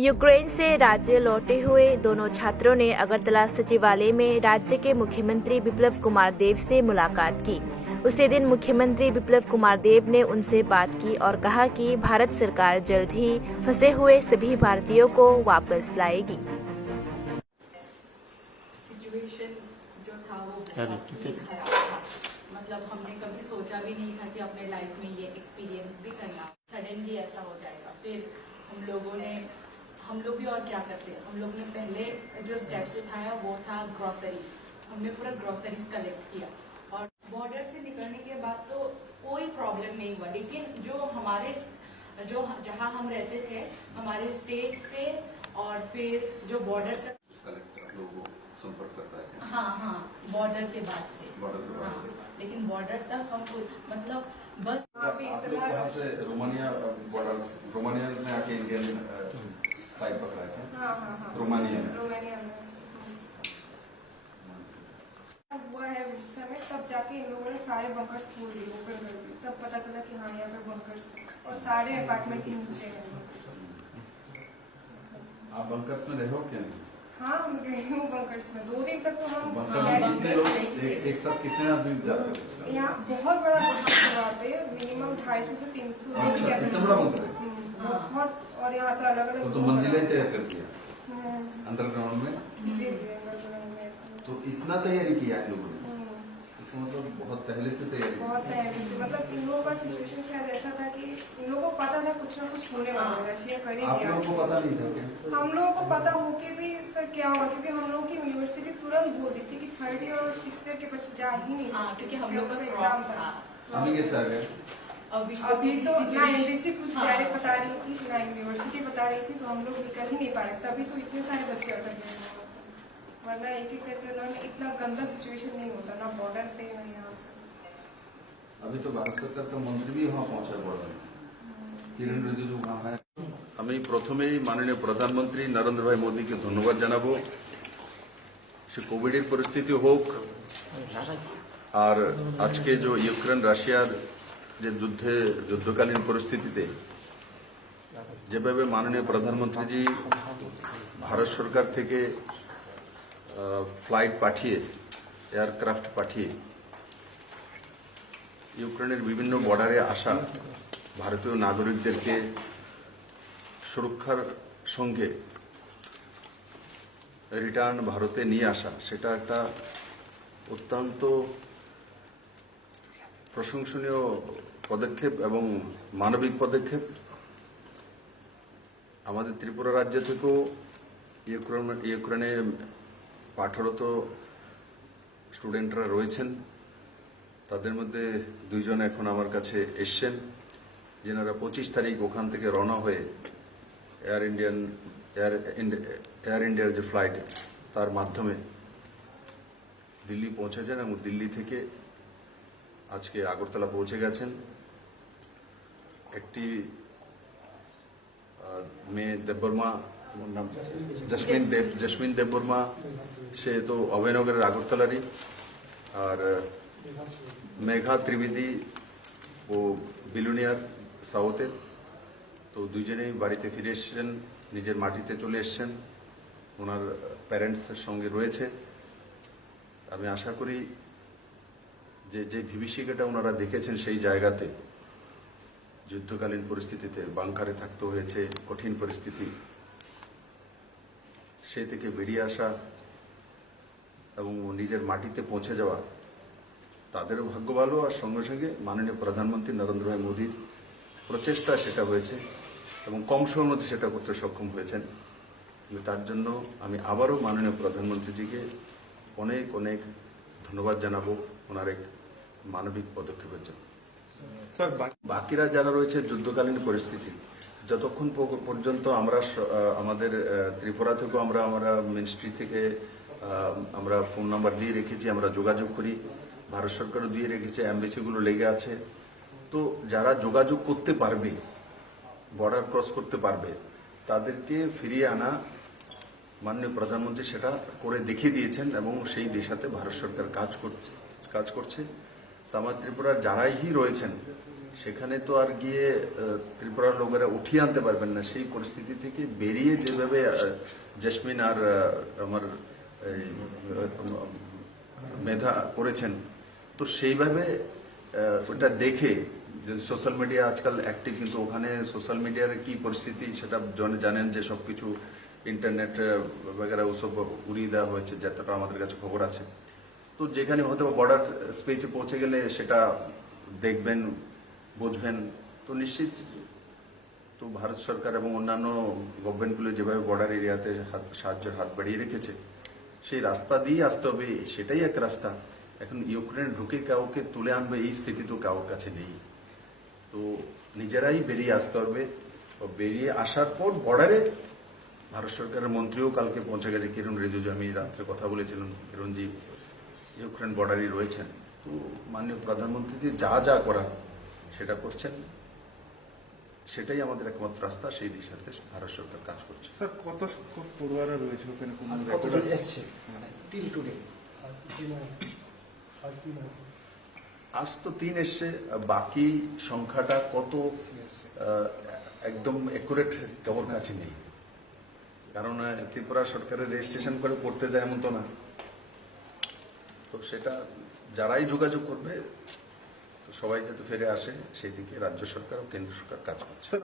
Ukraine से राज्य लौटे हुए दोनों छात्रों ने अगरतला सचिवालय में राज्य के मुख्यमंत्री बिप्लब कुमार देव से मुलाकात की। उसी दिन मुख्यमंत्री बिप्लब कुमार देव ने उनसे बात की और कहा कि भारत सरकार जल्द ही फंसे हुए सभी भारतीयों को वापस लाएगी। सिचुएशन जो था वो बहुत ही खराब था। मतलब हमने कभी सोचा भी नहीं था कि अपने लाइफ में ये एक्सपीरियंस भी करना, सडनली ऐसा हो जाएगा। फिर हम लोग भी और क्या करते हैं, हम लोग ने पहले जो स्टेप्स उठाया वो था ग्रोसरी। हमने पूरा ग्रोसरीज कलेक्ट किया और बॉर्डर से निकलने के बाद तो कोई प्रॉब्लम नहीं हुआ, लेकिन जो जहाँ हम रहते थे हमारे स्टेट से और फिर जो बॉर्डर तक कलेक्टर लोगों संपर्क करता है। हाँ, बॉर्डर के बाद से। लेकिन बॉर्डर तक हम मतलब बस आप लोग कहाँ से रोमानिया बॉर्डर, रोमानिया में आके इंडियन फ्लाइट पकड़ा है? हाँ। रोमानिया में हुआ है उड़ीसा में, तब जाके इन लोगों ने सारे बंकर्स खोल दिए, ओपन कर दिए। तब पता चला कि हाँ यहाँ पे बंकर्स और सारे अपार्टमेंट के नीचे हैं बंकर्स। आप बंकर्स में रहे हो क्या? हाँ, हम गए हूँ बंकर्स में। 2 दिन तक तो हम कितने लोग एक साथ कितने आदमी जाते हैं? यहाँ बहुत बड़ा बंकर है, वहाँ पे मिनिमम 250 से 300 लोग की इतना बड़ा बंकर है? बहुत। और यहाँ पे अलग अलग तो मंजिलें तैयार कर दिया अंडरग्राउंड में। जी अंडरग्राउंड में ऐसा। तो इतना तैयारी किया इन लोगों ने, इसका मतलब बहुत पहले से तैयारी। बहुत पहले से, मतलब इन लोगों का सिचुएशन शायद ऐसा था कि इन लोगों को पता था कुछ ना कुछ होने वाला है, रशिया करेगी। आप लोगों को पता नहीं था क्या? हम लोगों को पता होके भी सर क्या हुआ, क्योंकि हम लोगों की यूनिवर्सिटी तुरंत बोल दी थी कि 3rd ईयर और 6th ईयर के बच्चे जा ही नहीं सकते, क्योंकि हम लोग का एग्जाम था। अभी कैसे आ गए? अभी तो ना एमबीसी कुछ डायरेक्ट बता रही थी, ना यूनिवर्सिटी बता रही थी, तो हम लोग निकल ही नहीं पा रहे। तभी तो इतने सारे बच्चे अटक गए, वरना एक एक करके उन्होंने इतना गंदा सिचुएशन नहीं होता, ना बॉर्डर पे ना यहाँ। अभी तो भारत सरकार का मंत्री भी वहाँ पहुँचा बॉर्डर, किरण रिजिजू वहाँ है। আমি প্রথমেই মাননীয় প্রধানমন্ত্রী নরেন্দ্র ভাই মোদীকে ধন্যবাদ জানাবো। সে কোভিডের পরিস্থিতি হোক আর আজকে যে ইউক্রেন রাশিয়ার যে যুদ্ধকালীন পরিস্থিতিতে যেভাবে মাননীয় প্রধানমন্ত্রীজি ভারত সরকার থেকে ফ্লাইট পাঠিয়ে এয়ারক্রাফট পাঠিয়ে ইউক্রেনের বিভিন্ন বর্ডারে আসা ভারতীয় নাগরিকদেরকে সুরক্ষার সঙ্গে রিটার্ন ভারতে নিয়ে আসা, সেটা একটা অত্যন্ত প্রশংসনীয় পদক্ষেপ এবং মানবিক পদক্ষেপ। আমাদের ত্রিপুরা রাজ্য থেকেও ইউক্রেনে পাঠরত স্টুডেন্টরা রয়েছেন, তাদের মধ্যে 2 জন এখন আমার কাছে এসছেন, যেনারা 25 তারিখ ওখান থেকে রওনা হয়ে এয়ার ইন্ডিয়ার যে ফ্লাইট তার মাধ্যমে দিল্লি পৌঁছেছেন এবং দিল্লি থেকে আজকে আগরতলা পৌঁছে গেছেন। একটি মেয়ে দেববর্মা, নাম জসমিন দেববর্মা, সে তো অভয়নগরের আগরতলারই, আর মেঘা ত্রিবেদী ও বিলুনিয়ার সাউথের। তো 2 জনেই বাড়িতে ফিরে এসেছেন, নিজের মাটিতে চলে এসেছেন, ওনার প্যারেন্টসের সঙ্গে রয়েছে। আমি আশা করি যে বিভীষিকাটা ওনারা দেখেছেন সেই জায়গাতে, যুদ্ধকালীন পরিস্থিতিতে বাংকারে থাকতে হয়েছে, কঠিন পরিস্থিতি, সে থেকে বেরিয়ে আসা এবং নিজের মাটিতে পৌঁছে যাওয়া, তাদেরও ভাগ্য ভালো। আর সঙ্গে সঙ্গে মাননীয় প্রধানমন্ত্রী নরেন্দ্র ভাই মোদীর প্রচেষ্টা সেটা হয়েছে এবং কম সময়ের মধ্যে সেটা করতে সক্ষম হয়েছেন। তার জন্য আমি আবারও মাননীয় প্রধানমন্ত্রীজিকে অনেক অনেক ধন্যবাদ জানাবো ওনার এক মানবিক পদক্ষেপের জন্য। বাকিরা যারা রয়েছে যুদ্ধকালীন পরিস্থিতি, যতক্ষণ পর্যন্ত আমরা আমাদের ত্রিপুরা থেকেও আমরা মিনিস্ট্রি থেকে আমরা ফোন নাম্বার দিয়ে রেখেছি, আমরা যোগাযোগ করি, ভারত সরকারও দিয়ে রেখেছে, এমবেসিগুলো লেগে আছে। তো যারা যোগাযোগ করতে পারবে, বর্ডার ক্রস করতে পারবে, তাদেরকে ফিরিয়ে আনা মাননীয় প্রধানমন্ত্রী সেটা করে দেখিয়ে দিয়েছেন এবং সেই দিশাতে ভারত সরকার কাজ করছে। তো আমার ত্রিপুরার যারাই রয়েছেন সেখানে তো আর গিয়ে ত্রিপুরার লোকেরা উঠিয়ে আনতে পারবেন না। সেই পরিস্থিতি থেকে বেরিয়ে যেভাবে জেসমিন আর আমার এই, মেধা করেছেন, তো সেইভাবে ওটা দেখে যে সোশ্যাল মিডিয়া আজকাল অ্যাক্টিভ, কিন্তু ওখানে সোশ্যাল মিডিয়ার কি পরিস্থিতি সেটা জানেন যে সব কিছু ইন্টারনেট বগেরা ওসব উড়িয়ে দেওয়া হয়েছে, যতটা আমাদের কাছে খবর আছে। তো যেখানে হয়তো বর্ডার স্পেসে পৌঁছে গেলে সেটা দেখবেন, বুঝবেন। তো নিশ্চিত তো ভারত সরকার এবং অন্যান্য গভর্নমেন্টগুলো যেভাবে বর্ডার এরিয়াতে সাহায্যের হাত বাড়িয়ে রেখেছে, সেই রাস্তা দিয়ে আসতে হবে, সেটাই এক রাস্তা। এখন ইউক্রেনে ঢুকে কাউকে তুলে আনবে এই স্থিতি তো কারোর কাছে নেই। তো নিজেরাই বেরিয়ে আসতে হবে। বেরিয়ে আসার পর বর্ডারে ভারত সরকারের মন্ত্রীও কালকে পৌঁছে গেছে, কিরণ রিজিজু, আমি রাত্রে কথা বলেছিলাম, কিরণজি ইউক্রেন বর্ডারই রয়েছেন। তো মাননীয় প্রধানমন্ত্রী যা যা করার সেটা করছেন, সেটাই আমাদের একমাত্র রাস্তা। সেই দিশাতে ভারত সরকার কাজ করছে। স্যার, কত সংখ্যক পড়ুয়ারা রয়েছে ওখানে? কোনো কতজন record আছে? এসছে মানে টিল টুডে? আজ তো 3 এসছে, বাকি সংখ্যাটা কত একদম একুরেট কারোর কাছে নেই। কারণ ত্রিপুরা সরকারের রেজিস্ট্রেশন করে পড়তে যায় এমন তো না। তো সেটা যারাই যোগাযোগ করবে, তো সবাই যাতে ফিরে আসে, সেই দিকে রাজ্য সরকার ও কেন্দ্র সরকার কাজ করছে।